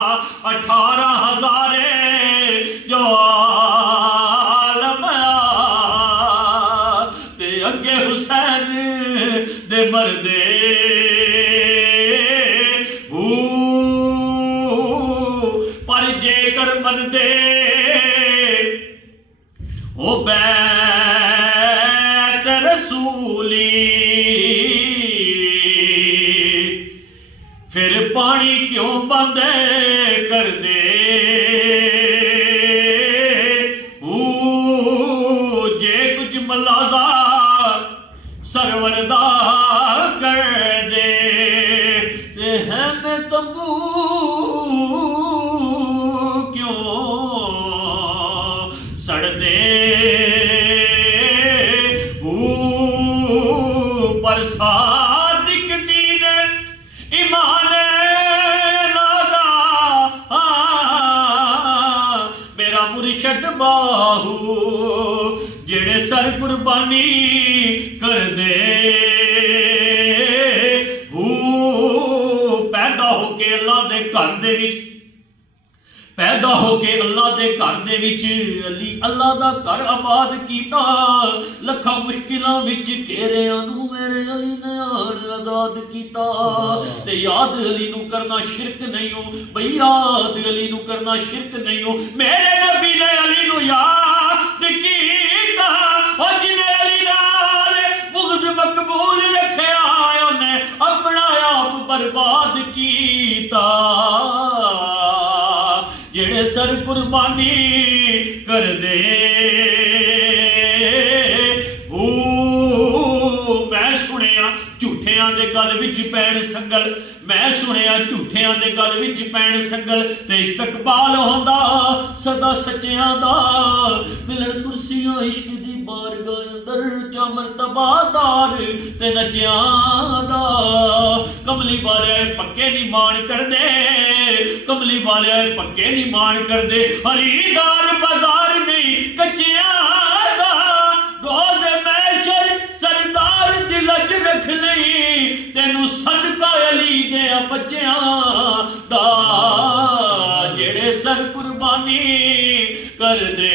18,000 जो आलम ते अगे हुसैन दे मरदे पर जेकर मनदे ओ बैत रसूली फिर पानी क्यों बंद कर दे जे कुछ मलाजा सरवरदा कर दे ते है मैं तंबू क्यों सड़ दे पर सादिक दीन ईमान लादा मेरा मुर्शद बाहू जेड़े सर कुर्बानी कर दे पैदा होके अल्लाह दे घर दे विच पैदा होके अल्लाह दे घर दे विच अली अल्लाह दा घर आबाद कीता लखा मुश्किलां विच घेरियां नूं मेरे अली ने आजाद कीता ते याद अली नूं करना शिरक नहीं हो बई याद अली नूं करना शिरक नहीं हो मेरे नबी ने अली नूं याद कीता ओ जिने अली नाल बुग़्ज़ मकबूल रखिया उन्हें अपना आप बर्बाद कीता जेड़े सर कुर्बानी कर दे मैं सुनिया झूठियां दे गल विच पैण संगल मैं सुनिया झूठियां दे गल विच पैण संगल ते इस्तकबाल होंदा सदा सच्चियां दा मिलन कुर्सियां इश्क दी बारगाह अंदर चा मरतबादार ते नचियां दा कमली वाले पक्के नी मान कर दे कमली वाले पक्के नी मान कर दे हरीदार बाजार नहीं कच्चियां दा रोज़ मैशर सरदार दिल च रख नहीं तेनू सदका अली दे बच्चियां दा जेड़े सर कुर्बानी कर दे।